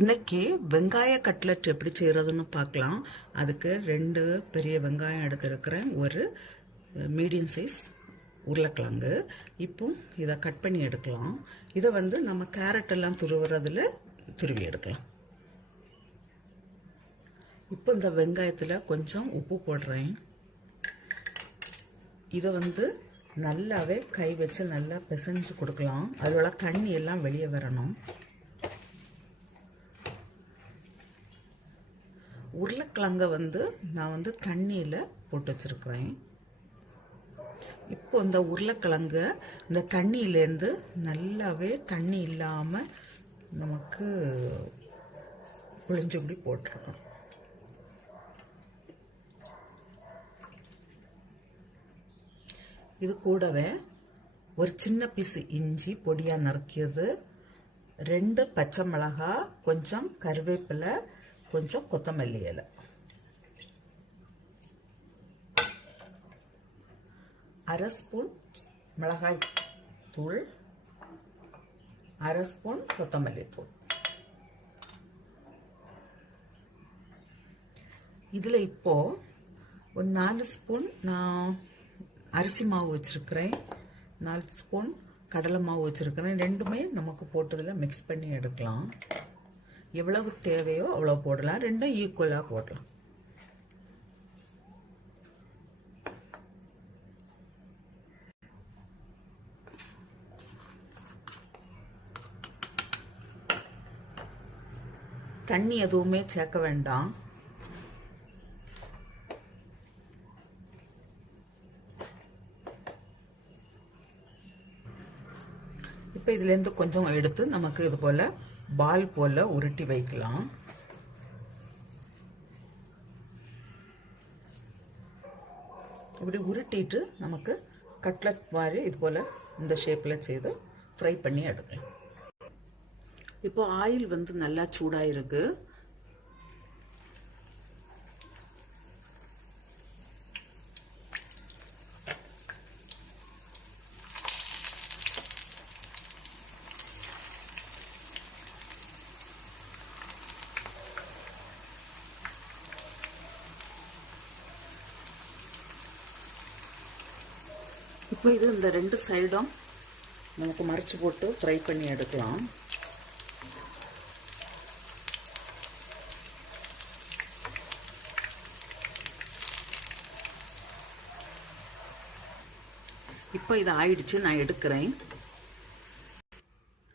இன்னைக்கு வெங்காய கட்லெட் எப்படி செய்கிறதுன்னு பார்க்கலாம். அதுக்கு 2 பெரிய வெங்காயம் எடுத்துருக்கிறேன், ஒரு மீடியம் சைஸ் உருளைக்கிழங்கு. இப்போ இதை கட் பண்ணி எடுக்கலாம். இதை நம்ம கேரட் எல்லாம் துருவுறதுல துருவி எடுக்கலாம். இப்போ இந்த வெங்காயத்தில் கொஞ்சம் உப்பு போடுறேன். இதை நல்லாவே கை வச்சு நல்லா பிசைஞ்சு கொடுக்கலாம். அதோட தண்ணி எல்லாம் வெளியே வரணும். உருளைக்கிழங்கை நான் தண்ணியில் போட்டு வச்சுருக்கிறேன். இப்போ இந்த உருளைக்கிழங்கு இந்த தண்ணியிலேருந்து நல்லாவே தண்ணி இல்லாமல் நமக்கு புளிஞ்சபடி போட்டிருக்கோம். இது கூடவே ஒரு சின்ன பீஸு இஞ்சி பொடியாக நறுக்கியது, 2 பச்சை மிளகாய், கொஞ்சம் கருவேப்பிலை, கொஞ்சம் கொத்தமல்லி இலை, அரை ஸ்பூன் மிளகாய் தூள், அரை ஸ்பூன் கொத்தமல்லி தூள். இதில் இப்போ ஒரு 4 ஸ்பூன் நான் அரிசி மாவு வச்சுருக்கிறேன், 4 ஸ்பூன் கடலை மாவு வச்சுருக்கிறேன். ரெண்டுமே நமக்கு போட்டதில் மிக்ஸ் பண்ணி எடுக்கலாம். எவ்வளவு தேவையோ அவ்வளோ போடலாம், ரெண்டும் ஈக்குவலாக போடலாம். தண்ணி எதுவுமே சேர்க்க வேண்டாம். இப்போ இதுலேருந்து கொஞ்சம் எடுத்து நமக்கு இது போல் பால் போல் உருட்டி வைக்கலாம். இப்படி உருட்டிட்டு நமக்கு கட்லட் மாதிரி இது போல் இந்த ஷேப்பில் செய்து ஃப்ரை பண்ணி எடுக்கலாம். இப்போ ஆயில் நல்லா சூடாக இருக்கு. இப்போ இது இந்த 2 சைடும் நமக்கு மறைச்சு போட்டு ஃப்ரை பண்ணி எடுக்கலாம். இப்போ இது ஆயிடுச்சு, நான் எடுக்கிறேன்.